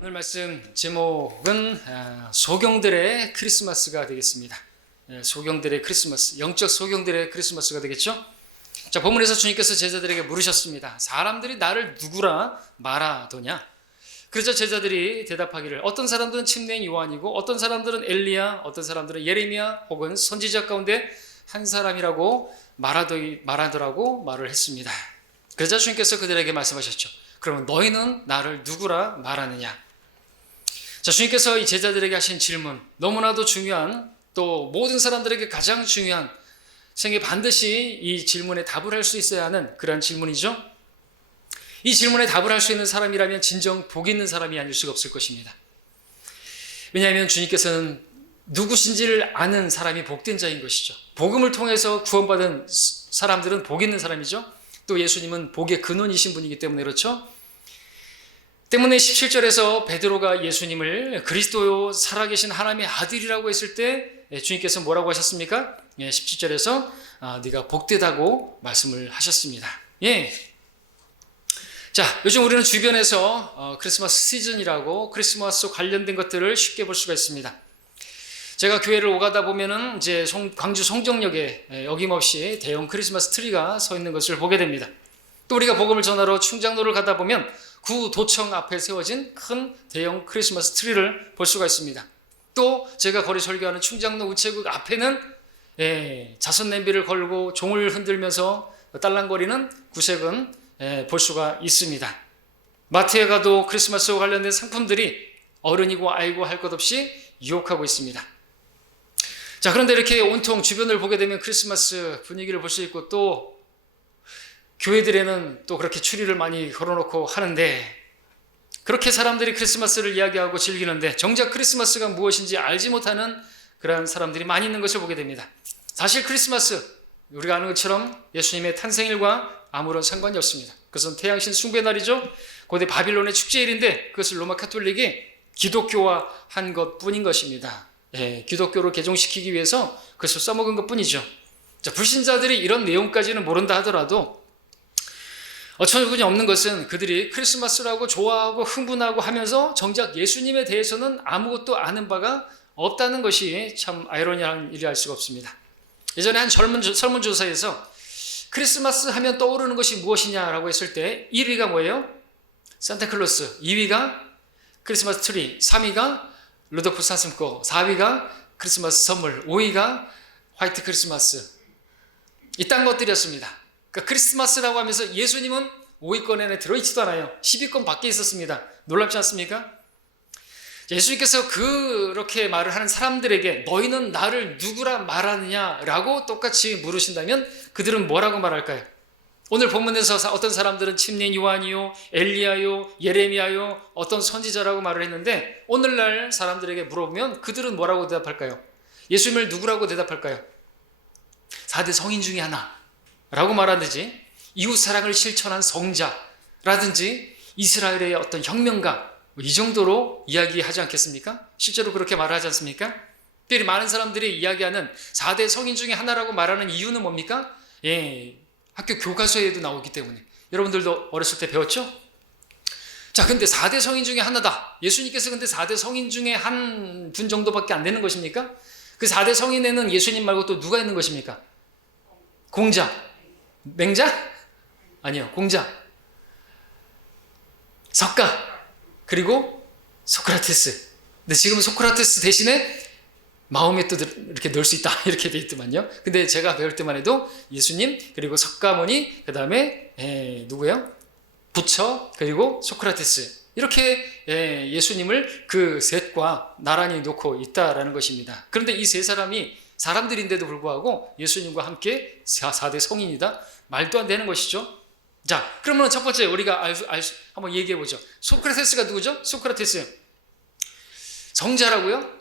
오늘 말씀 제목은 소경들의 크리스마스가 되겠습니다. 소경들의 크리스마스, 영적 소경들의 크리스마스가 되겠죠. 자, 본문에서 주님께서 제자들에게 물으셨습니다. 사람들이 나를 누구라 말하더냐? 그러자 제자들이 대답하기를 어떤 사람들은 침례인 요한이고 어떤 사람들은 엘리야, 어떤 사람들은 예레미야 혹은 선지자 가운데 한 사람이라고 말하더라고 말을 했습니다. 그러자 주님께서 그들에게 말씀하셨죠. 그러면 너희는 나를 누구라 말하느냐? 자, 주님께서 이 제자들에게 하신 질문, 너무나도 중요한, 또 모든 사람들에게 가장 중요한, 생에 반드시 이 질문에 답을 할 수 있어야 하는 그런 질문이죠. 이 질문에 답을 할 수 있는 사람이라면 진정 복 있는 사람이 아닐 수가 없을 것입니다. 왜냐하면 주님께서는 누구신지를 아는 사람이 복된 자인 것이죠. 복음을 통해서 구원받은 사람들은 복 있는 사람이죠. 또 예수님은 복의 근원이신 분이기 때문에 그렇죠. 때문에 17절에서 베드로가 예수님을 그리스도요 살아계신 하나님의 아들이라고 했을 때 주님께서 뭐라고 하셨습니까? 17절에서 네가 복되다고 말씀을 하셨습니다. 자, 요즘 우리는 주변에서 크리스마스 시즌이라고 크리스마스 관련된 것들을 쉽게 볼 수가 있습니다. 제가 교회를 오가다 보면은 이제 광주 송정역에 어김없이 대형 크리스마스 트리가 서 있는 것을 보게 됩니다. 또 우리가 복음을 전하러 충장로를 가다 보면 구도청 앞에 세워진 큰 대형 크리스마스 트리를 볼 수가 있습니다. 또 제가 거리 설교하는 충장로 우체국 앞에는 자선 냄비를 걸고 종을 흔들면서 딸랑거리는 구색은 볼 수가 있습니다. 마트에 가도 크리스마스와 관련된 상품들이 어른이고 아이고 할 것 없이 유혹하고 있습니다. 자, 그런데 이렇게 온통 주변을 보게 되면 크리스마스 분위기를 볼 수 있고 또 교회들에는 또 그렇게 추리를 많이 걸어놓고 하는데 그렇게 사람들이 크리스마스를 이야기하고 즐기는데 정작 크리스마스가 무엇인지 알지 못하는 그런 사람들이 많이 있는 것을 보게 됩니다. 사실 크리스마스 우리가 아는 것처럼 예수님의 탄생일과 아무런 상관이 없습니다. 그것은 태양신 숭배 날이죠. 고대 바빌론의 축제일인데 그것을 로마 카톨릭이 기독교화한 것뿐인 것입니다. 기독교로 개종시키기 위해서 그것을 써먹은 것뿐이죠. 자, 불신자들이 이런 내용까지는 모른다 하더라도 어처구니 없는 것은 그들이 크리스마스라고 좋아하고 흥분하고 하면서 정작 예수님에 대해서는 아무것도 아는 바가 없다는 것이 참 아이러니한 일이 알 수가 없습니다. 예전에 한 설문조사에서 크리스마스 하면 떠오르는 것이 무엇이냐라고 했을 때 1위가 뭐예요? 산타클로스, 2위가 크리스마스 트리, 3위가 루돌프 사슴고, 4위가 크리스마스 선물, 5위가 화이트 크리스마스. 이딴 것들이었습니다. 그러니까 크리스마스라고 하면서 예수님은 5위권 안에 들어있지도 않아요. 10위권 밖에 있었습니다. 놀랍지 않습니까? 예수님께서 그렇게 말을 하는 사람들에게 너희는 나를 누구라 말하느냐라고 똑같이 물으신다면 그들은 뭐라고 말할까요? 오늘 본문에서 어떤 사람들은 침례인 요한이요, 엘리야요, 예레미야요, 어떤 선지자라고 말을 했는데 오늘날 사람들에게 물어보면 그들은 뭐라고 대답할까요? 예수님을 누구라고 대답할까요? 4대 성인 중에 하나라고 말하든지 이웃사랑을 실천한 성자라든지 이스라엘의 어떤 혁명가 이 정도로 이야기하지 않겠습니까? 실제로 그렇게 말하지 않습니까? 특별히 많은 사람들이 이야기하는 4대 성인 중에 하나라고 말하는 이유는 뭡니까? 학교 교과서에도 나오기 때문에 여러분들도 어렸을 때 배웠죠? 자, 근데 4대 성인 중에 하나다. 예수님께서 근데 4대 성인 중에 한 분 정도밖에 안 되는 것입니까? 그 4대 성인에는 예수님 말고 또 누가 있는 것입니까? 공자, 맹자? 아니요, 공자, 석가, 그리고 소크라테스. 근데 지금 소크라테스 대신에 마음에 또 이렇게 넣을 수 있다 이렇게 돼 있더만요. 근데 제가 배울 때만 해도 예수님 그리고 석가모니 그 다음에 누구예요? 부처 그리고 소크라테스 이렇게 예수님을 그 셋과 나란히 놓고 있다라는 것입니다. 그런데 이 세 사람이 사람들인데도 불구하고 예수님과 함께 4대 성인이다? 말도 안 되는 것이죠. 자, 그러면 첫 번째 우리가 한번 얘기해 보죠. 소크라테스가 누구죠? 소크라테스 성자라고요?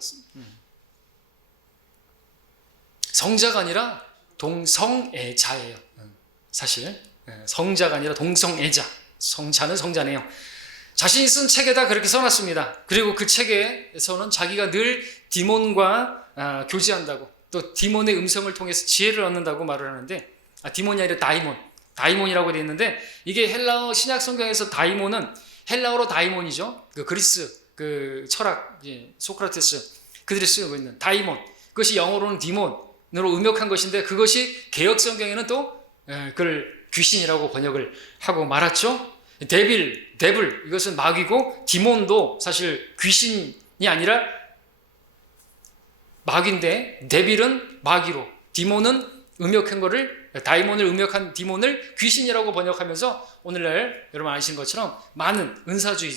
성자가 아니라 동성애자예요. 사실 성자가 아니라 동성애자. 성자는 성자네요. 자신이 쓴 책에다 그렇게 써놨습니다. 그리고 그 책에서는 자기가 늘 디몬과 교제한다고 또 디몬의 음성을 통해서 지혜를 얻는다고 말을 하는데 디몬이 아니라 다이몬이라고 되어 있는데 이게 헬라어 신약 성경에서 다이몬은 헬라어로 다이몬이죠. 그 그리스 그 철학 소크라테스 그들이 쓰고 있는 다이몬, 그것이 영어로는 디몬으로 음역한 것인데 그것이 개역 성경에는 또 그걸 귀신이라고 번역을 하고 말았죠. 데블 이것은 마귀고 디몬도 사실 귀신이 아니라 마귀인데 데빌은 마귀로 디몬은 음역한 거를 다이몬을 음역한 디몬을 귀신이라고 번역하면서 오늘날 여러분 아시는 것처럼 많은 은사주의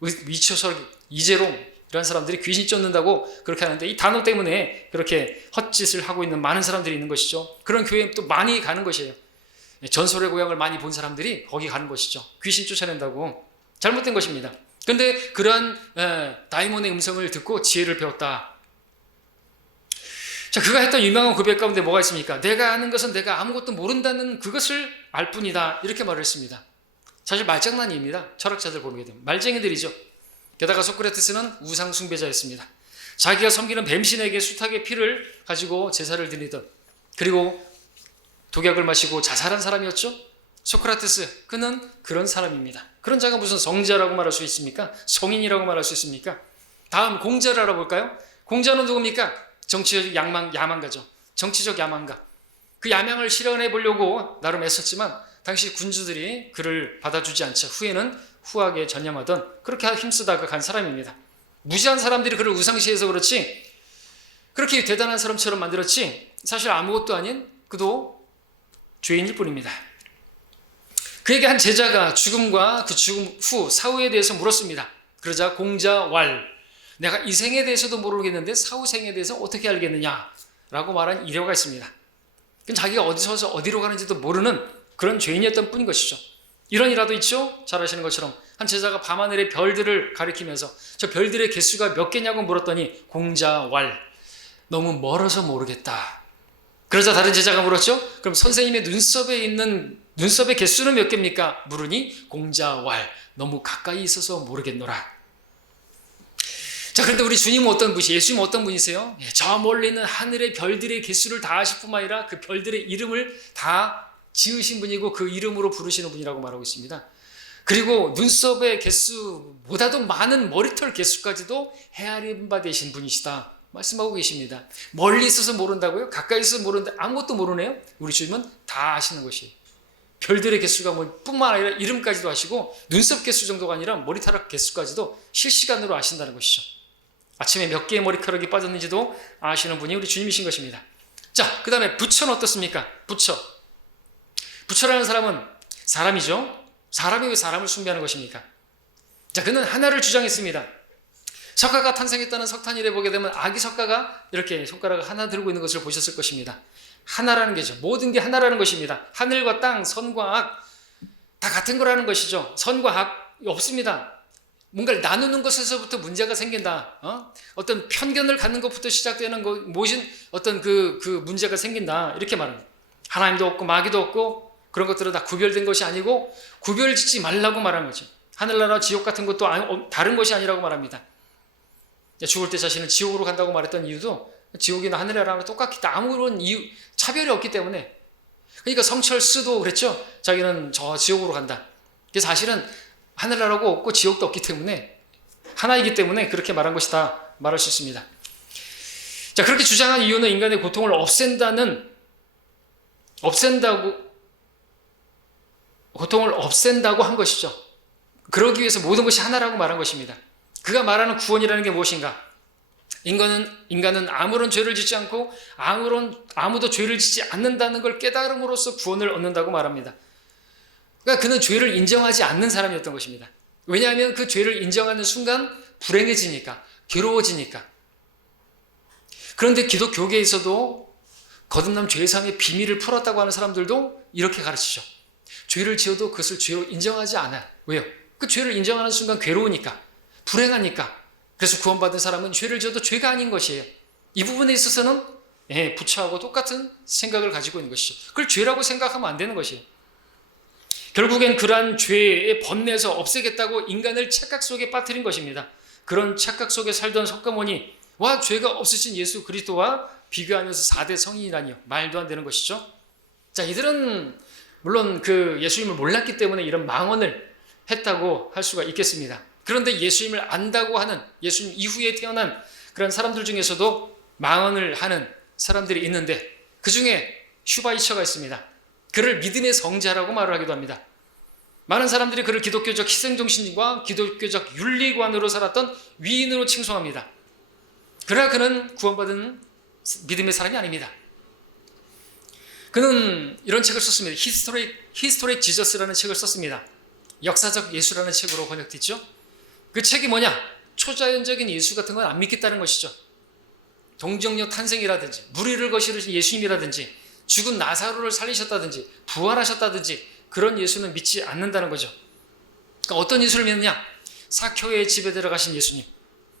위초설 이재롱 이런 사람들이 귀신 쫓는다고 그렇게 하는데 이 단어 때문에 그렇게 헛짓을 하고 있는 많은 사람들이 있는 것이죠. 그런 교회에 또 많이 가는 것이에요. 전설의 고향을 많이 본 사람들이 거기 가는 것이죠. 귀신 쫓아낸다고. 잘못된 것입니다. 그런데 그러한 다이몬의 음성을 듣고 지혜를 배웠다. 자, 그가 했던 유명한 고백 가운데 뭐가 있습니까? 내가 아는 것은 내가 아무것도 모른다는 그것을 알 뿐이다. 이렇게 말을 했습니다. 사실 말장난입니다. 철학자들 보게 되면 말쟁이들이죠. 게다가 소크라테스는 우상 숭배자였습니다. 자기가 섬기는 뱀신에게 수탉의 피를 가지고 제사를 드리던, 그리고 독약을 마시고 자살한 사람이었죠. 소크라테스, 그는 그런 사람입니다. 그런 자가 무슨 성자라고 말할 수 있습니까? 성인이라고 말할 수 있습니까? 다음 공자를 알아볼까요? 공자는 누굽니까? 정치적 야망가죠. 정치적 야망가. 그 야망을 실현해 보려고 나름 애썼지만 당시 군주들이 그를 받아주지 않자 후에는 후하게 전념하던, 그렇게 힘쓰다가 간 사람입니다. 무지한 사람들이 그를 우상시해서 그렇지 그렇게 대단한 사람처럼 만들었지 사실 아무것도 아닌 그도 죄인일 뿐입니다. 그에게 한 제자가 죽음과 그 죽음 후 사후에 대해서 물었습니다. 그러자 공자왈, 내가 이 생에 대해서도 모르겠는데 사후 생에 대해서 어떻게 알겠느냐라고 말한 일화가 있습니다. 그럼 자기가 어디서 어디로 가는지도 모르는 그런 죄인이었던 뿐인 것이죠. 이런 일화도 있죠. 잘 아시는 것처럼 한 제자가 밤하늘의 별들을 가리키면서 저 별들의 개수가 몇 개냐고 물었더니 공자왈, 너무 멀어서 모르겠다. 그러자 다른 제자가 물었죠. 그럼 선생님의 눈썹에 있는 눈썹의 개수는 몇 개입니까? 물으니 공자왈, 너무 가까이 있어서 모르겠노라. 자, 그런데 우리 주님은 어떤 분이세요? 예수님은 어떤 분이세요? 저 멀리 있는 하늘의 별들의 개수를 다 아실 뿐만 아니라 그 별들의 이름을 다 지으신 분이고 그 이름으로 부르시는 분이라고 말하고 있습니다. 그리고 눈썹의 개수보다도 많은 머리털 개수까지도 헤아린 바 되신 분이시다 말씀하고 계십니다. 멀리 있어서 모른다고요? 가까이 있어서 모르는데 아무것도 모르네요? 우리 주님은 다 아시는 것이에요. 별들의 개수가 뿐만 아니라 이름까지도 아시고 눈썹 개수 정도가 아니라 머리카락 개수까지도 실시간으로 아신다는 것이죠. 아침에 몇 개의 머리카락이 빠졌는지도 아시는 분이 우리 주님이신 것입니다. 자, 그 다음에 부처는 어떻습니까? 부처라는 사람은 사람이죠. 사람이 왜 사람을 숭배하는 것입니까? 자, 그는 하나를 주장했습니다. 석가가 탄생했다는 석탄일에 보게 되면 아기 석가가 이렇게 손가락을 하나 들고 있는 것을 보셨을 것입니다. 하나라는 게죠. 모든 게 하나라는 것입니다. 하늘과 땅, 선과 악 다 같은 거라는 것이죠. 선과 악이 없습니다. 뭔가를 나누는 것에서부터 문제가 생긴다. 어떤 편견을 갖는 것부터 시작되는 모든 어떤 그 문제가 생긴다. 이렇게 말합니다. 하나님도 없고 마귀도 없고 그런 것들은 다 구별된 것이 아니고 구별 짓지 말라고 말하는 거죠. 하늘나라 지옥 같은 것도 다른 것이 아니라고 말합니다. 죽을 때 자신은 지옥으로 간다고 말했던 이유도 지옥이나 하늘나라랑 똑같기 때문에 아무런 이유, 차별이 없기 때문에. 그러니까 성철수도 그랬죠. 자기는 저 지옥으로 간다. 그래서 사실은 하늘나라고 없고 지옥도 없기 때문에 하나이기 때문에 그렇게 말한 것이다 말할 수 있습니다. 자, 그렇게 주장한 이유는 인간의 고통을 고통을 없앤다고 한 것이죠. 그러기 위해서 모든 것이 하나라고 말한 것입니다. 그가 말하는 구원이라는 게 무엇인가? 인간은 아무런 죄를 짓지 않고 아무도 죄를 짓지 않는다는 걸 깨달음으로써 구원을 얻는다고 말합니다. 그러니까 그는 죄를 인정하지 않는 사람이었던 것입니다. 왜냐하면 그 죄를 인정하는 순간 불행해지니까, 괴로워지니까. 그런데 기독교계에서도 거듭남 죄상의 비밀을 풀었다고 하는 사람들도 이렇게 가르치죠. 죄를 지어도 그것을 죄로 인정하지 않아요. 왜요? 그 죄를 인정하는 순간 괴로우니까, 불행하니까. 그래서 구원받은 사람은 죄를 지어도 죄가 아닌 것이에요. 이 부분에 있어서는 부처하고 똑같은 생각을 가지고 있는 것이죠. 그걸 죄라고 생각하면 안 되는 것이에요. 결국엔 그러한 죄에 번뇌에서 없애겠다고 인간을 착각 속에 빠뜨린 것입니다. 그런 착각 속에 살던 석가모니 와 죄가 없으신 예수 그리스도와 비교하면서 4대 성인이라니요. 말도 안 되는 것이죠. 자, 이들은 물론 그 예수님을 몰랐기 때문에 이런 망언을 했다고 할 수가 있겠습니다. 그런데 예수님을 안다고 하는, 예수님 이후에 태어난 그런 사람들 중에서도 망언을 하는 사람들이 있는데 그 중에 슈바이처가 있습니다. 그를 믿음의 성자라고 말을 하기도 합니다. 많은 사람들이 그를 기독교적 희생정신과 기독교적 윤리관으로 살았던 위인으로 칭송합니다. 그러나 그는 구원받은 믿음의 사람이 아닙니다. 그는 이런 책을 썼습니다. 히스토릭 지저스라는 책을 썼습니다. 역사적 예수라는 책으로 번역됐죠. 그 책이 뭐냐? 초자연적인 예수 같은 건 안 믿겠다는 것이죠. 동정녀 탄생이라든지 무리를 거스르신 예수님이라든지 죽은 나사로를 살리셨다든지 부활하셨다든지 그런 예수는 믿지 않는다는 거죠. 그러니까 어떤 예수를 믿느냐? 사케오의 집에 들어가신 예수님,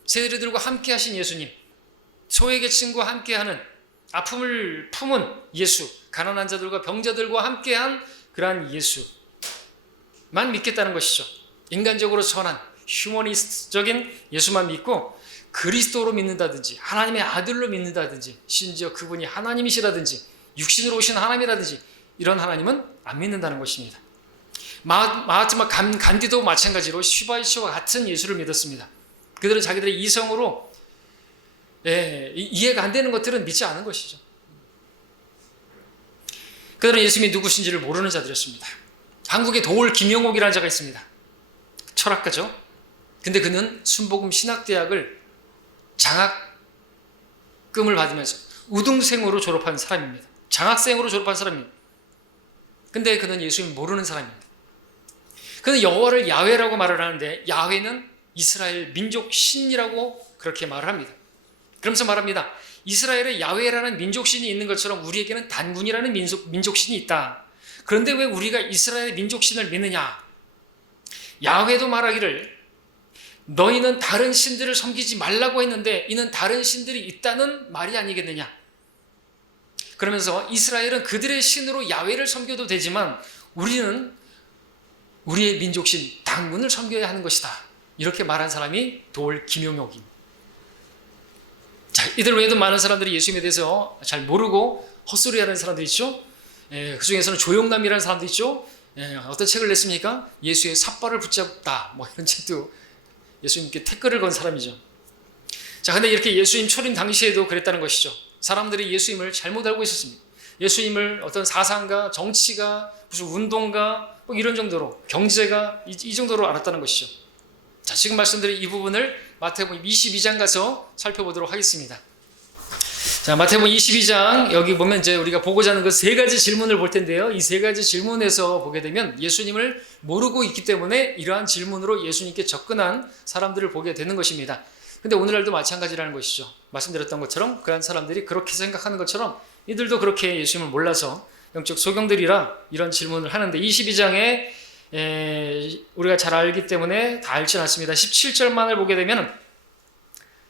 세리들과 함께 하신 예수님, 소외계층과 함께하는, 아픔을 품은 예수, 가난한 자들과 병자들과 함께한 그러한 예수만 믿겠다는 것이죠. 인간적으로 선한 휴머니스트적인 예수만 믿고 그리스도로 믿는다든지 하나님의 아들로 믿는다든지 심지어 그분이 하나님이시라든지 육신으로 오신 하나님이라든지 이런 하나님은 안 믿는다는 것입니다. 마하트마 간디도 마찬가지로 슈바이처와 같은 예수를 믿었습니다. 그들은 자기들의 이성으로 이해가 안 되는 것들은 믿지 않은 것이죠. 그들은 예수님이 누구신지를 모르는 자들이었습니다. 한국에 도올 김영옥이라는 자가 있습니다. 철학가죠. 근데 그는 순복음 신학대학을 장학금을 받으면서 우등생으로 졸업한 사람입니다. 장학생으로 졸업한 사람입니다. 근데 그는 예수님을 모르는 사람입니다. 그는 여호와를 야훼라고 말을 하는데 야훼는 이스라엘 민족 신이라고 그렇게 말을 합니다. 그러면서 말합니다. 이스라엘에 야훼라는 민족신이 있는 것처럼 우리에게는 단군이라는 민족신이 있다. 그런데 왜 우리가 이스라엘 민족신을 믿느냐? 야훼도 말하기를 너희는 다른 신들을 섬기지 말라고 했는데 이는 다른 신들이 있다는 말이 아니겠느냐? 그러면서 이스라엘은 그들의 신으로 야훼를 섬겨도 되지만 우리는 우리의 민족신 단군을 섬겨야 하는 것이다. 이렇게 말한 사람이 도올 김용옥입니다. 자, 이들 외에도 많은 사람들이 예수님에 대해서 잘 모르고 헛소리하는 사람들이 있죠. 그 중에서는 조용남이라는 사람도 있죠. 어떤 책을 냈습니까? 예수의 삿발을 붙잡다. 뭐 이런 책도 예수님께 태클을 건 사람이죠. 자, 근데 이렇게 예수님 초림 당시에도 그랬다는 것이죠. 사람들이 예수님을 잘못 알고 있었습니다. 예수님을 어떤 사상가, 정치가, 무슨 운동가, 뭐 이런 정도로, 경제가 이 정도로 알았다는 것이죠. 자, 지금 말씀드린 이 부분을 마태복음 22장 가서 살펴보도록 하겠습니다. 자, 마태복음 22장 여기 보면 이제 우리가 보고자 하는 그 세 가지 질문을 볼 텐데요. 이 세 가지 질문에서 보게 되면 예수님을 모르고 있기 때문에 이러한 질문으로 예수님께 접근한 사람들을 보게 되는 것입니다. 근데 오늘날도 마찬가지라는 것이죠. 말씀드렸던 것처럼 그런 사람들이 그렇게 생각하는 것처럼 이들도 그렇게 예수님을 몰라서 영적 소경들이라 이런 질문을 하는데 22장에 우리가 잘 알기 때문에 다 알지 않습니다. 17절만을 보게 되면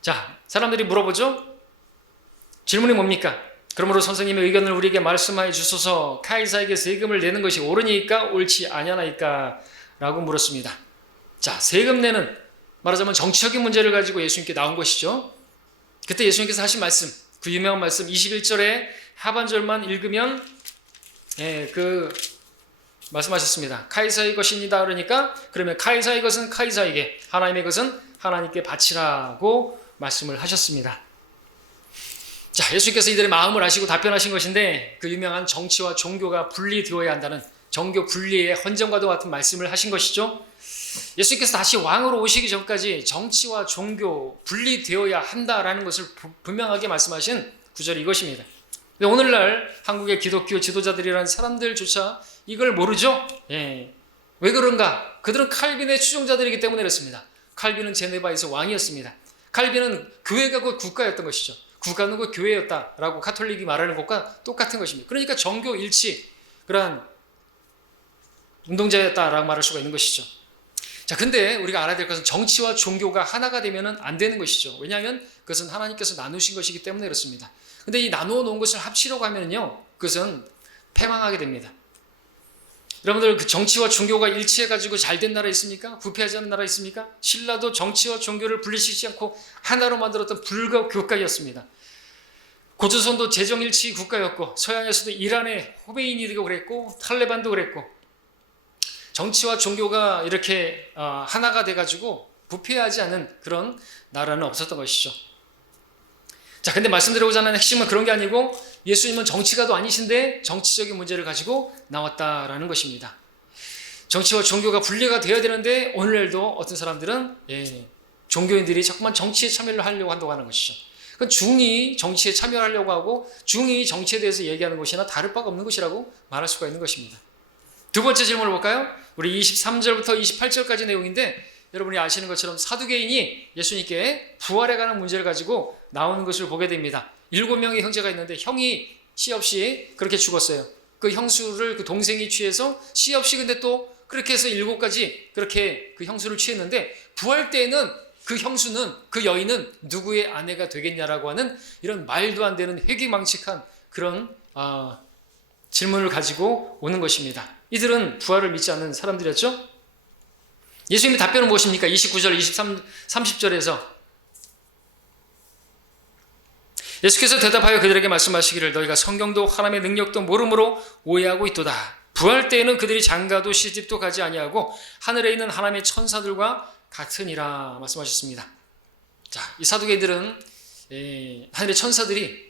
자, 사람들이 물어보죠. 질문이 뭡니까? 그러므로 선생님의 의견을 우리에게 말씀하여 주소서. 카이사에게 세금을 내는 것이 옳으니까 옳지 아니하나이까? 라고 물었습니다. 자, 세금 내는, 말하자면 정치적인 문제를 가지고 예수님께 나온 것이죠. 그때 예수님께서 하신 말씀, 그 유명한 말씀 21절의 하반절만 읽으면 말씀하셨습니다. 카이사의 것입니다. 그러니까 그러면 카이사의 것은 카이사에게, 하나님의 것은 하나님께 바치라고 말씀을 하셨습니다. 자, 예수님께서 이들의 마음을 아시고 답변하신 것인데 그 유명한 정치와 종교가 분리되어야 한다는 정교 분리의 헌정과도 같은 말씀을 하신 것이죠. 예수님께서 다시 왕으로 오시기 전까지 정치와 종교 분리되어야 한다라는 것을 분명하게 말씀하신 구절이 이것입니다. 근데 오늘날 한국의 기독교 지도자들이라는 사람들조차 이걸 모르죠. 왜 그런가? 그들은 칼빈의 추종자들이기 때문에 그렇습니다. 칼빈은 제네바에서 왕이었습니다. 칼빈은 교회가 곧 국가였던 것이죠. 국가는 곧 교회였다라고 가톨릭이 말하는 것과 똑같은 것입니다. 그러니까 정교 일치, 그러한 운동자였다라고 말할 수가 있는 것이죠. 자, 근데 우리가 알아야 될 것은 정치와 종교가 하나가 되면 안 되는 것이죠. 왜냐하면 그것은 하나님께서 나누신 것이기 때문에 그렇습니다. 근데 이 나누어 놓은 것을 합치려고 하면요, 그것은 패망하게 됩니다. 여러분들 그 정치와 종교가 일치해가지고 잘된 나라 있습니까? 부패하지 않은 나라 있습니까? 신라도 정치와 종교를 분리시키지 않고 하나로 만들었던 불가교국가였습니다. 고조선도 재정일치 국가였고 서양에서도 이란의 호메이니도 그랬고 탈레반도 그랬고 정치와 종교가 이렇게 하나가 돼가지고 부패하지 않은 그런 나라는 없었던 것이죠. 자, 근데 말씀드리고자 하는 핵심은 그런 게 아니고 예수님은 정치가도 아니신데 정치적인 문제를 가지고 나왔다라는 것입니다. 정치와 종교가 분리가 되어야 되는데 오늘날도 어떤 사람들은 종교인들이 자꾸만 정치에 참여를 하려고 한다고 하는 것이죠. 그건 중이 정치에 참여하려고 하고 중이 정치에 대해서 얘기하는 것이나 다를 바가 없는 것이라고 말할 수가 있는 것입니다. 두 번째 질문을 볼까요? 우리 23절부터 28절까지 내용인데 여러분이 아시는 것처럼 사두개인이 예수님께 부활에 관한 문제를 가지고 나오는 것을 보게 됩니다. 7명의 형제가 있는데 형이 씨 없이 그렇게 죽었어요. 그 형수를 그 동생이 취해서 씨 없이 근데 또 그렇게 해서 7가지 그렇게 그 형수를 취했는데 부활 때에는 그 형수는 그 여인은 누구의 아내가 되겠냐라고 하는 이런 말도 안 되는 회귀망측한 그런 질문을 가지고 오는 것입니다. 이들은 부활을 믿지 않는 사람들이었죠. 예수님의 답변은 무엇입니까? 29절, 23, 30절에서 예수께서 대답하여 그들에게 말씀하시기를 너희가 성경도 하나님의 능력도 모름으로 오해하고 있도다. 부활 때에는 그들이 장가도 시집도 가지 아니하고 하늘에 있는 하나님의 천사들과 같으니라 말씀하셨습니다. 자, 이 사두개인들은 하늘의 천사들이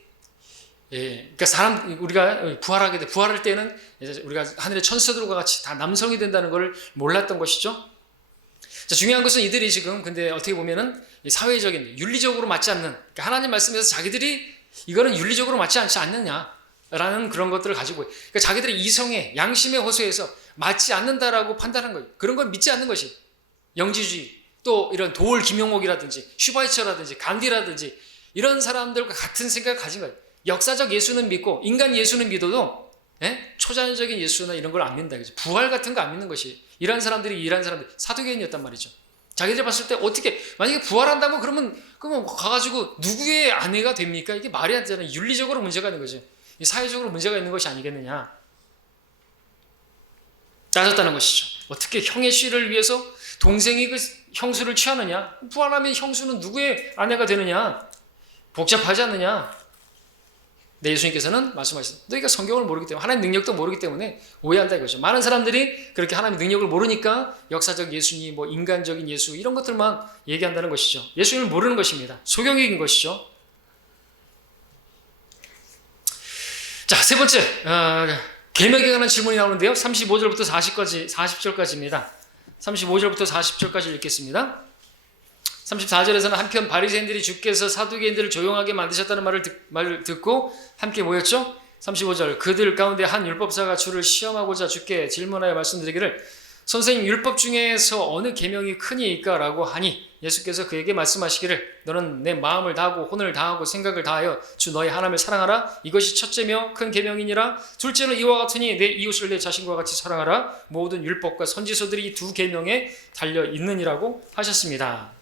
그러니까 우리가 부활할 때는 우리가 하늘의 천사들과 같이 다 남성이 된다는 것을 몰랐던 것이죠. 자, 중요한 것은 이들이 지금 근데 어떻게 보면은 사회적인 윤리적으로 맞지 않는 그러니까 하나님 말씀에서 자기들이 이거는 윤리적으로 맞지 않지 않느냐라는 그런 것들을 가지고 그러니까 자기들의 이성에 양심의 호소에서 맞지 않는다라고 판단한 거예요. 그런 걸 믿지 않는 것이 영지주의 또 이런 도올 김용옥이라든지 슈바이처라든지 간디라든지 이런 사람들과 같은 생각을 가진 거예요. 역사적 예수는 믿고 인간 예수는 믿어도 초자연적인 예수나 이런 걸 안 믿는다. 그죠? 부활 같은 거 안 믿는 것이 이런 사람들이 사두개인이었단 말이죠. 자기들이 봤을 때 어떻게 만약에 부활한다면 그러면 가가지고 누구의 아내가 됩니까? 이게 말이 안 되잖아요. 윤리적으로 문제가 있는 거죠. 사회적으로 문제가 있는 것이 아니겠느냐 따졌다는 것이죠. 어떻게 형의 씨를 위해서 동생이 그 형수를 취하느냐? 부활하면 형수는 누구의 아내가 되느냐? 복잡하지 않느냐? 네, 예수님께서는 말씀하셨습니다. 너희가 성경을 모르기 때문에 하나님 능력도 모르기 때문에 오해한다 이거죠. 많은 사람들이 그렇게 하나님 능력을 모르니까 역사적 예수님, 뭐 인간적인 예수 이런 것들만 얘기한다는 것이죠. 예수님을 모르는 것입니다. 소경적인 것이죠. 자, 세 번째 계명에 관한 질문이 나오는데요. 35절부터 40절까지입니다. 35절부터 40절까지 읽겠습니다. 34절에서는 한편 바리새인들이 주께서 사두개인들을 조용하게 만드셨다는 말을 듣고 함께 모였죠. 35절 그들 가운데 한 율법사가 주를 시험하고자 주께 질문하여 말씀드리기를 선생님 율법 중에서 어느 계명이 크니이까? 라고 하니 예수께서 그에게 말씀하시기를 너는 내 마음을 다하고 혼을 다하고 생각을 다하여 주 너의 하나님을 사랑하라. 이것이 첫째며 큰 계명이니라. 둘째는 이와 같으니 내 이웃을 내 자신과 같이 사랑하라. 모든 율법과 선지서들이 이 두 계명에 달려 있느니라고 하셨습니다.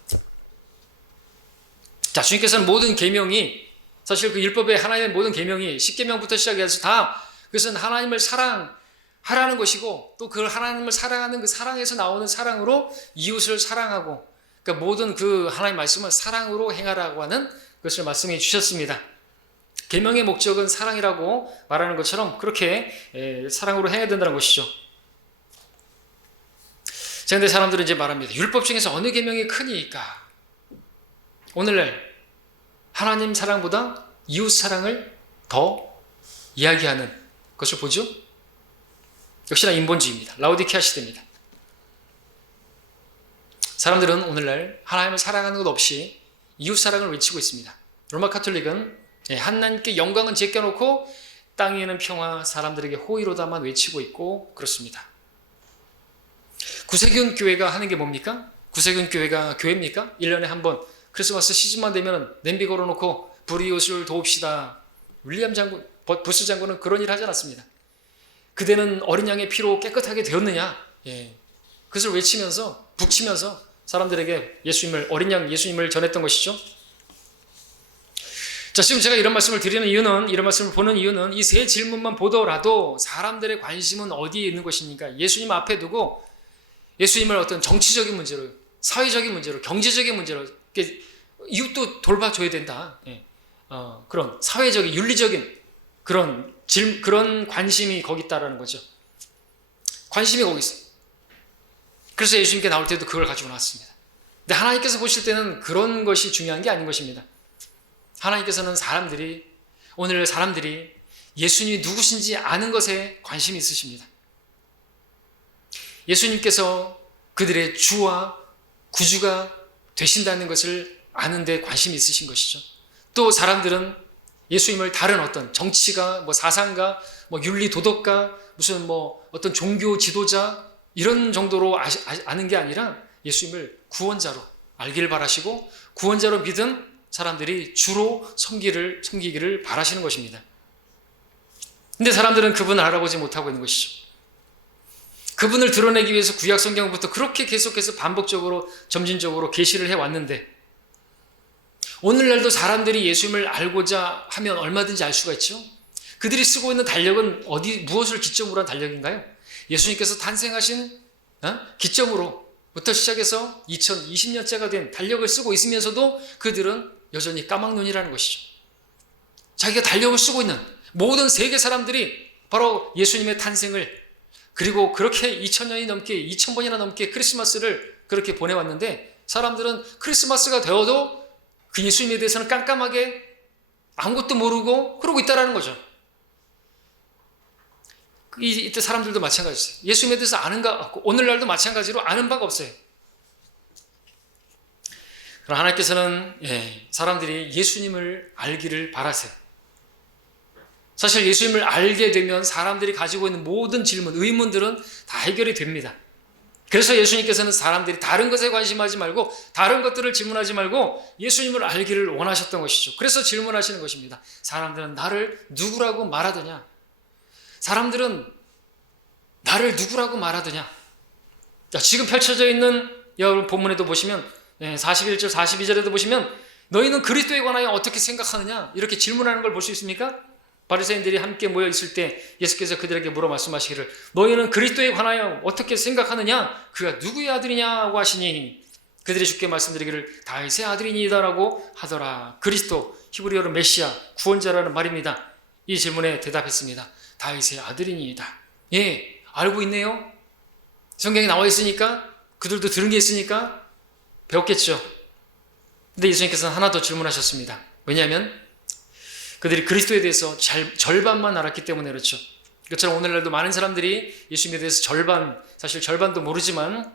자, 주님께서는 모든 계명이 사실 그 율법의 하나님의 모든 계명이 10계명부터 시작해서 다 그것은 하나님을 사랑하라는 것이고 또 그 하나님을 사랑하는 그 사랑에서 나오는 사랑으로 이웃을 사랑하고 그러니까 모든 그 하나님 말씀을 사랑으로 행하라고 하는 것을 말씀해 주셨습니다. 계명의 목적은 사랑이라고 말하는 것처럼 그렇게 사랑으로 행해야 된다는 것이죠. 자, 근데 사람들은 이제 말합니다. 율법 중에서 어느 계명이 크니까? 오늘날 하나님 사랑보다 이웃 사랑을 더 이야기하는 것을 보죠. 역시나 인본주의입니다. 라오디케아 시대입니다. 사람들은 오늘날 하나님을 사랑하는 것 없이 이웃 사랑을 외치고 있습니다. 로마 카톨릭은 하나님께 영광은 제껴놓고 땅 위에는 평화, 사람들에게 호의로다만 외치고 있고 그렇습니다. 구세군 교회가 하는 게 뭡니까? 구세군 교회가 교회입니까? 1년에 한 번 크리스마스 시즌만 되면 냄비 걸어놓고 불이웃을 도웁시다. 윌리엄 장군, 부스 장군은 그런 일 하지 않았습니다. 그대는 어린 양의 피로 깨끗하게 되었느냐? 그것을 외치면서 북치면서 사람들에게 어린 양 예수님을 전했던 것이죠. 자, 지금 제가 이런 말씀을 드리는 이유는 이런 말씀을 보는 이유는 이 세 질문만 보더라도 사람들의 관심은 어디에 있는 것입니까? 예수님 앞에 두고 예수님을 어떤 정치적인 문제로, 사회적인 문제로, 경제적인 문제로 이웃도 돌봐줘야 된다. 그런 사회적인, 윤리적인 그런 관심이 거기 있다라는 거죠. 관심이 거기 있어요. 그래서 예수님께 나올 때도 그걸 가지고 나왔습니다. 근데 하나님께서 보실 때는 그런 것이 중요한 게 아닌 것입니다. 하나님께서는 오늘 사람들이 예수님이 누구신지 아는 것에 관심이 있으십니다. 예수님께서 그들의 주와 구주가 되신다는 것을 아는 데 관심이 있으신 것이죠. 또 사람들은 예수님을 다른 어떤 정치가, 사상가, 윤리 도덕가, 무슨 어떤 종교 지도자 이런 정도로 아는 게 아니라 예수님을 구원자로 알기를 바라시고 구원자로 믿은 사람들이 주로 섬기기를 바라시는 것입니다. 근데 사람들은 그분을 알아보지 못하고 있는 것이죠. 그분을 드러내기 위해서 구약 성경부터 그렇게 계속해서 반복적으로 점진적으로 계시를 해왔는데 오늘날도 사람들이 예수님을 알고자 하면 얼마든지 알 수가 있죠. 그들이 쓰고 있는 달력은 무엇을 기점으로 한 달력인가요? 예수님께서 탄생하신 기점으로부터 시작해서 2020년째가 된 달력을 쓰고 있으면서도 그들은 여전히 까막눈이라는 것이죠. 자기가 달력을 쓰고 있는 모든 세계 사람들이 바로 예수님의 탄생을 그리고 그렇게 2000번이나 넘게 크리스마스를 그렇게 보내왔는데 사람들은 크리스마스가 되어도 그 예수님에 대해서는 깜깜하게 아무것도 모르고 그러고 있다는 거죠. 이때 사람들도 마찬가지예요. 예수님에 대해서 아는 바 없고 오늘날도 마찬가지로 아는 바가 없어요. 그러나 하나님께서는 사람들이 예수님을 알기를 바라세요. 사실 예수님을 알게 되면 사람들이 가지고 있는 모든 질문, 의문들은 다 해결이 됩니다. 그래서 예수님께서는 사람들이 다른 것에 관심하지 말고 다른 것들을 질문하지 말고 예수님을 알기를 원하셨던 것이죠. 그래서 질문하시는 것입니다. 사람들은 나를 누구라고 말하더냐? 사람들은 나를 누구라고 말하더냐? 자, 지금 펼쳐져 있는 여러분 본문에도 보시면 41절, 42절에도 보시면 너희는 그리스도에 관하여 어떻게 생각하느냐? 이렇게 질문하는 걸 볼 수 있습니까? 바리새인들이 함께 모여 있을 때 예수께서 그들에게 물어 말씀하시기를 너희는 그리스도에 관하여 어떻게 생각하느냐? 그가 누구의 아들이냐고 하시니 그들이 주께 말씀드리기를 다윗의 아들이니이다라고 하더라. 그리스도, 히브리어로 메시아, 구원자라는 말입니다. 이 질문에 대답했습니다. 다윗의 아들이니이다. 예, 알고 있네요. 성경에 나와 있으니까 그들도 들은 게 있으니까 배웠겠죠. 근데 예수님께서는 하나 더 질문하셨습니다. 왜냐하면 그들이 그리스도에 대해서 절반만 알았기 때문에 그렇죠. 그것처럼 오늘날도 많은 사람들이 예수님에 대해서 사실 절반도 모르지만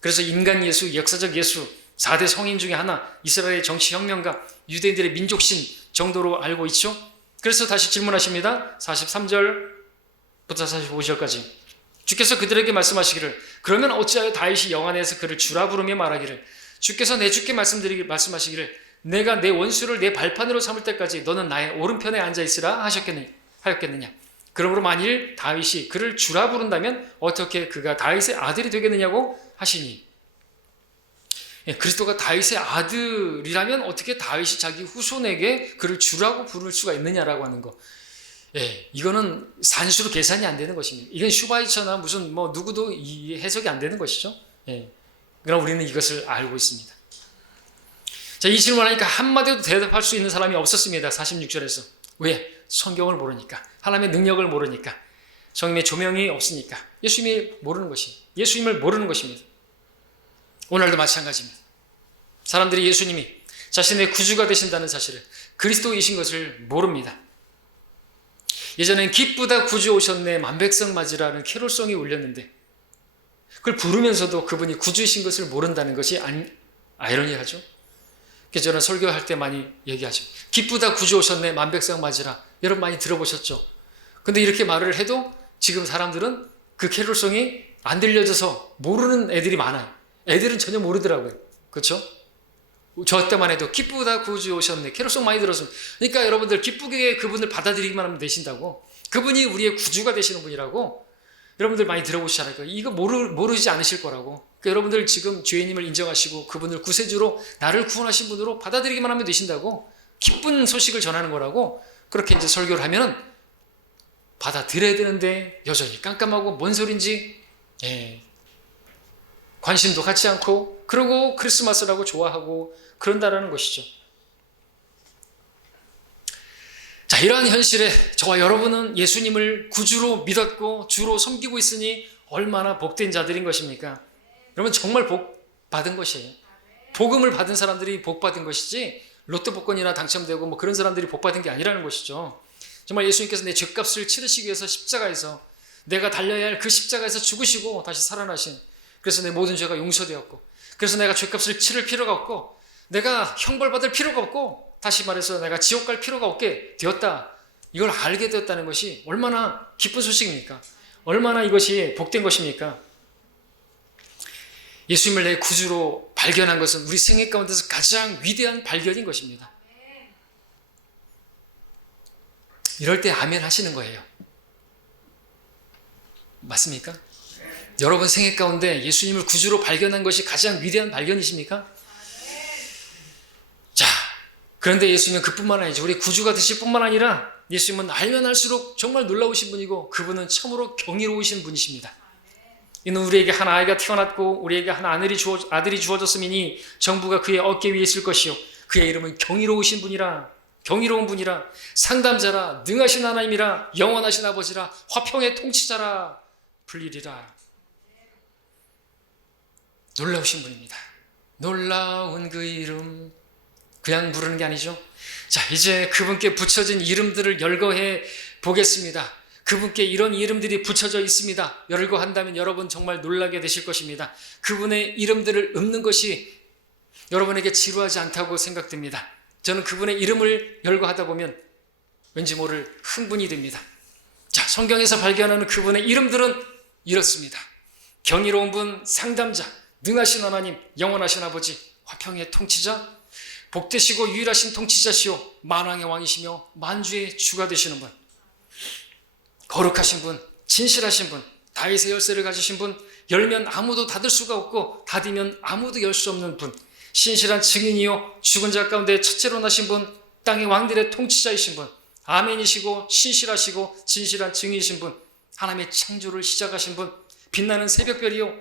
그래서 인간 예수, 역사적 예수, 4대 성인 중에 하나, 이스라엘의 정치혁명가, 유대인들의 민족신 정도로 알고 있죠. 그래서 다시 질문하십니다. 43절부터 45절까지 주께서 그들에게 말씀하시기를 그러면 어찌하여 다윗이 영안에서 그를 주라 부르며 말하기를 주께서 내 주께 말씀하시기를 내가 내 원수를 내 발판으로 삼을 때까지 너는 나의 오른편에 앉아있으라 하였겠느냐. 그러므로 만일 다윗이 그를 주라 부른다면 어떻게 그가 다윗의 아들이 되겠느냐고 하시니 그리스도가 다윗의 아들이라면 어떻게 다윗이 자기 후손에게 그를 주라고 부를 수가 있느냐라고 하는 거. 이거는 산수로 계산이 안 되는 것입니다. 이건 슈바이처나 무슨 누구도 이 해석이 안 되는 것이죠. 그럼 우리는 이것을 알고 있습니다. 자, 이 질문하니까 한마디도 대답할 수 있는 사람이 없었습니다. 46절에서. 왜? 성경을 모르니까. 하나님의 능력을 모르니까. 성령의 조명이 없으니까. 예수님을 모르는 것입니다. 오늘도 마찬가지입니다. 사람들이 예수님이 자신의 구주가 되신다는 사실을 그리스도이신 것을 모릅니다. 예전엔 기쁘다 구주 오셨네 만백성 맞으라는 캐롤송이 울렸는데 그걸 부르면서도 그분이 구주이신 것을 모른다는 것이 아이러니하죠. 그래서 저는 설교할 때 많이 얘기하죠. 기쁘다 구주 오셨네 만백성 맞으라. 여러분 많이 들어보셨죠? 근데 이렇게 말을 해도 지금 사람들은 그 캐롤송이 안 들려져서 모르는 애들이 많아요. 애들은 전혀 모르더라고요. 그렇죠? 저 때만 해도 기쁘다 구주 오셨네. 캐롤송 많이 들었습니다. 그러니까 여러분들 기쁘게 그분을 받아들이기만 하면 되신다고. 그분이 우리의 구주가 되시는 분이라고 여러분들 많이 들어보시잖아요. 이거 모르지 않으실 거라고. 그러니까 여러분들 지금 주님을 인정하시고 그분을 구세주로 나를 구원하신 분으로 받아들이기만 하면 되신다고. 기쁜 소식을 전하는 거라고. 그렇게 이제 설교를 하면은 받아들여야 되는데 여전히 깜깜하고 뭔 소린지 관심도 갖지 않고 그러고 크리스마스라고 좋아하고 그런다라는 것이죠. 자, 이러한 현실에 저와 여러분은 예수님을 구주로 믿었고 주로 섬기고 있으니 얼마나 복된 자들인 것입니까? 여러분 정말 복 받은 것이에요. 복음을 받은 사람들이 복 받은 것이지 로또 복권이나 당첨되고 뭐 그런 사람들이 복 받은 게 아니라는 것이죠. 정말 예수님께서 내 죄값을 치르시기 위해서 십자가에서 내가 달려야 할 그 십자가에서 죽으시고 다시 살아나신, 그래서 내 모든 죄가 용서되었고, 그래서 내가 죄값을 치를 필요가 없고, 내가 형벌받을 필요가 없고, 다시 말해서 내가 지옥 갈 필요가 없게 되었다. 이걸 알게 되었다는 것이 얼마나 기쁜 소식입니까? 얼마나 이것이 복된 것입니까? 예수님을 내 구주로 발견한 것은 우리 생애 가운데서 가장 위대한 발견인 것입니다. 이럴 때 아멘 하시는 거예요. 맞습니까? 여러분 생애 가운데 예수님을 구주로 발견한 것이 가장 위대한 발견이십니까? 자, 그런데 예수님은 그뿐만 아니죠. 우리 구주가 되실 뿐만 아니라 예수님은 알면 알수록 정말 놀라우신 분이고, 그분은 참으로 경이로우신 분이십니다. 이는 우리에게 한 아이가 태어났고 우리에게 한 아들이 주어졌음이니 정부가 그의 어깨 위에 있을 것이요 그의 이름은 경이로우신 분이라, 경이로운 분이라, 상담자라, 능하신 하나님이라, 영원하신 아버지라, 화평의 통치자라 불리리라. 놀라우신 분입니다. 놀라운 그 이름, 그냥 부르는 게 아니죠. 자, 이제 그분께 붙여진 이름들을 열거해 보겠습니다. 그분께 이런 이름들이 붙여져 있습니다. 열거한다면 여러분 정말 놀라게 되실 것입니다. 그분의 이름들을 읊는 것이 여러분에게 지루하지 않다고 생각됩니다. 저는 그분의 이름을 열거하다 보면 왠지 모를 흥분이 됩니다. 자, 성경에서 발견하는 그분의 이름들은 이렇습니다. 경이로운 분, 상담자, 능하신 하나님, 영원하신 아버지, 화평의 통치자, 복되시고 유일하신 통치자시오, 만왕의 왕이시며 만주의 주가 되시는 분, 거룩하신 분, 진실하신 분, 다윗의 열쇠를 가지신 분, 열면 아무도 닫을 수가 없고 닫으면 아무도 열 수 없는 분, 신실한 증인이요 죽은 자 가운데 첫째로 나신 분, 땅의 왕들의 통치자이신 분, 아멘이시고 신실하시고 진실한 증인이신 분, 하나님의 창조를 시작하신 분, 빛나는 새벽별이요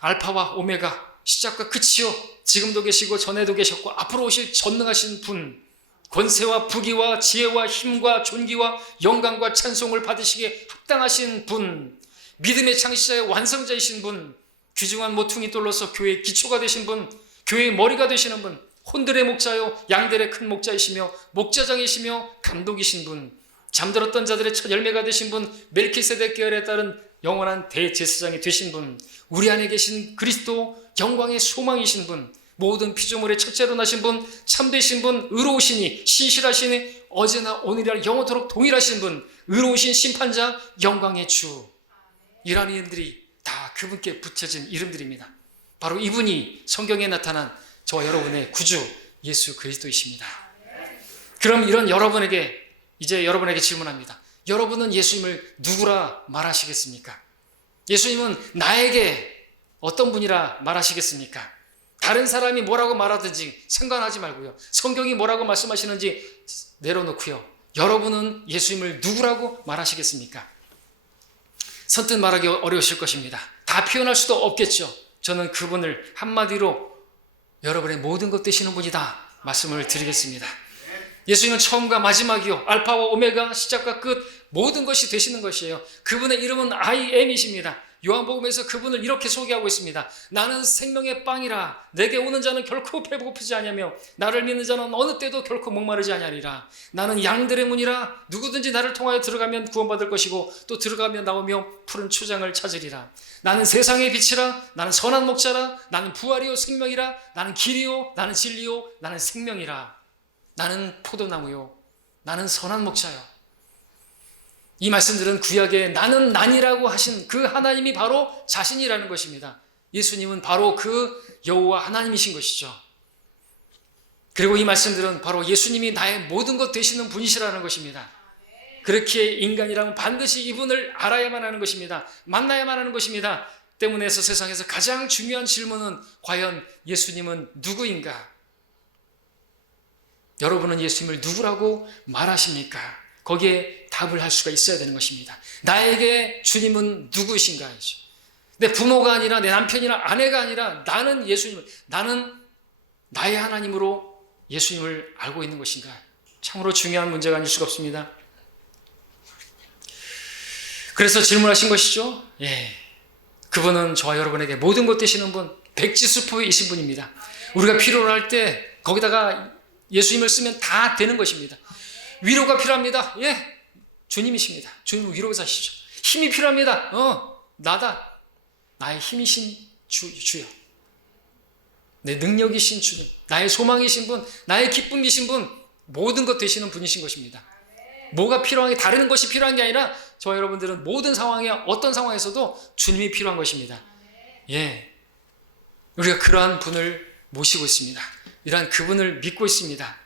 알파와 오메가, 시작과 끝이요 지금도 계시고 전에도 계셨고 앞으로 오실 전능하신 분, 권세와 부귀와 지혜와 힘과 존귀와 영광과 찬송을 받으시기에 합당하신 분, 믿음의 창시자의 완성자이신 분, 귀중한 모퉁이 돌로서 교회의 기초가 되신 분, 교회의 머리가 되시는 분, 혼들의 목자요 양들의 큰 목자이시며 목자장이시며 감독이신 분, 잠들었던 자들의 첫 열매가 되신 분, 멜키세덱 계열에 따른 영원한 대제사장이 되신 분, 우리 안에 계신 그리스도 영광의 소망이신 분, 모든 피조물의 첫째로 나신 분, 참되신 분, 의로우시니 신실하시니 어제나 오늘이나 영원토록 동일하신 분, 의로우신 심판자, 영광의 주. 이라는 이름들이 다 그분께 붙여진 이름들입니다. 바로 이분이 성경에 나타난 저와 여러분의 구주 예수 그리스도이십니다. 그럼 이런 여러분에게 질문합니다. 여러분은 예수님을 누구라 말하시겠습니까? 예수님은 나에게 어떤 분이라 말하시겠습니까? 다른 사람이 뭐라고 말하든지 상관하지 말고요. 성경이 뭐라고 말씀하시는지 내려놓고요. 여러분은 예수님을 누구라고 말하시겠습니까? 선뜻 말하기 어려우실 것입니다. 다 표현할 수도 없겠죠. 저는 그분을 한마디로 여러분의 모든 것 되시는 분이다 말씀을 드리겠습니다. 예수님은 처음과 마지막이요 알파와 오메가, 시작과 끝, 모든 것이 되시는 것이에요. 그분의 이름은 I am이십니다. 요한복음에서 그분을 이렇게 소개하고 있습니다. 나는 생명의 빵이라, 내게 오는 자는 결코 배고프지 아니하며 나를 믿는 자는 어느 때도 결코 목마르지 아니하리라. 나는 양들의 문이라, 누구든지 나를 통하여 들어가면 구원받을 것이고 또 들어가면 나오며 푸른 초장을 찾으리라. 나는 세상의 빛이라, 나는 선한 목자라, 나는 부활이요 생명이라, 나는 길이요, 나는 진리요, 나는 생명이라. 나는 포도나무요, 나는 선한 목자요. 이 말씀들은 구약에 나는 난이라고 하신 그 하나님이 바로 자신이라는 것입니다. 예수님은 바로 그 여호와 하나님이신 것이죠. 그리고 이 말씀들은 바로 예수님이 나의 모든 것 되시는 분이시라는 것입니다. 그렇게 인간이라면 반드시 이분을 알아야만 하는 것입니다. 만나야만 하는 것입니다. 때문에서 세상에서 가장 중요한 질문은 과연 예수님은 누구인가? 여러분은 예수님을 누구라고 말하십니까? 거기에 답을 할 수가 있어야 되는 것입니다. 나에게 주님은 누구이신가이죠. 내 부모가 아니라 내 남편이나 아내가 아니라 나는 예수님을, 나는 나의 하나님으로 예수님을 알고 있는 것인가? 참으로 중요한 문제가 아닐 수가 없습니다. 그래서 질문하신 것이죠. 예. 그분은 저와 여러분에게 모든 것 되시는 분, 백지수포이신 분입니다. 우리가 필요로 할 때 거기다가 예수님을 쓰면 다 되는 것입니다. 위로가 필요합니다. 예, 주님이십니다. 주님은 위로자시죠. 힘이 필요합니다. 나다. 나의 힘이신 주여. 내 능력이신 주님, 나의 소망이신 분, 나의 기쁨이신 분, 모든 것 되시는 분이신 것입니다. 뭐가 필요한 게 다른 것이 필요한 게 아니라 저와 여러분들은 모든 상황에 어떤 상황에서도 주님이 필요한 것입니다. 예, 우리가 그러한 분을 모시고 있습니다. 이러한 그분을 믿고 있습니다.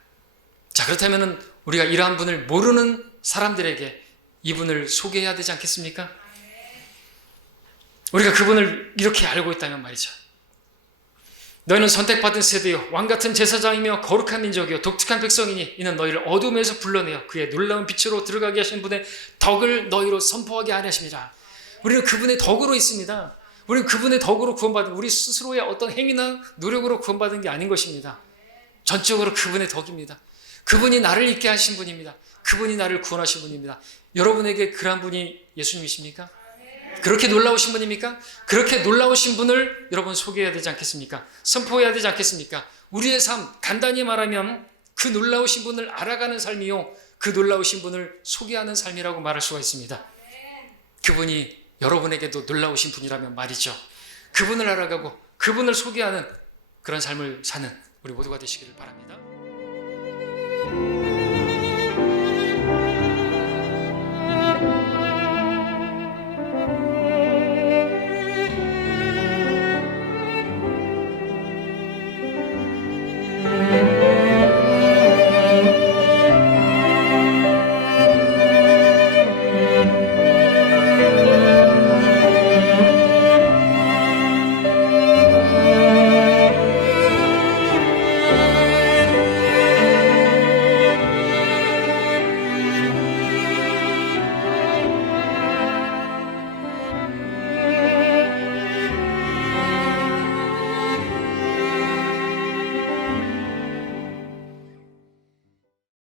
자, 그렇다면 우리가 이러한 분을 모르는 사람들에게 이분을 소개해야 되지 않겠습니까? 우리가 그분을 이렇게 알고 있다면 말이죠. 너희는 선택받은 세대요, 왕같은 제사장이며 거룩한 민족이요, 독특한 백성이니 이는 너희를 어둠에서 불러내어 그의 놀라운 빛으로 들어가게 하신 분의 덕을 너희로 선포하게 하려 하심이라. 우리는 그분의 덕으로 있습니다. 우리는 그분의 덕으로 구원받은, 우리 스스로의 어떤 행위나 노력으로 구원받은 게 아닌 것입니다. 전적으로 그분의 덕입니다. 그분이 나를 있게 하신 분입니다. 그분이 나를 구원하신 분입니다. 여러분에게 그러한 분이 예수님이십니까? 그렇게 놀라우신 분입니까? 그렇게 놀라우신 분을 여러분 소개해야 되지 않겠습니까? 선포해야 되지 않겠습니까? 우리의 삶, 간단히 말하면 그 놀라우신 분을 알아가는 삶이요, 그 놀라우신 분을 소개하는 삶이라고 말할 수가 있습니다. 그분이 여러분에게도 놀라우신 분이라면 말이죠. 그분을 알아가고 그분을 소개하는 그런 삶을 사는 우리 모두가 되시기를 바랍니다.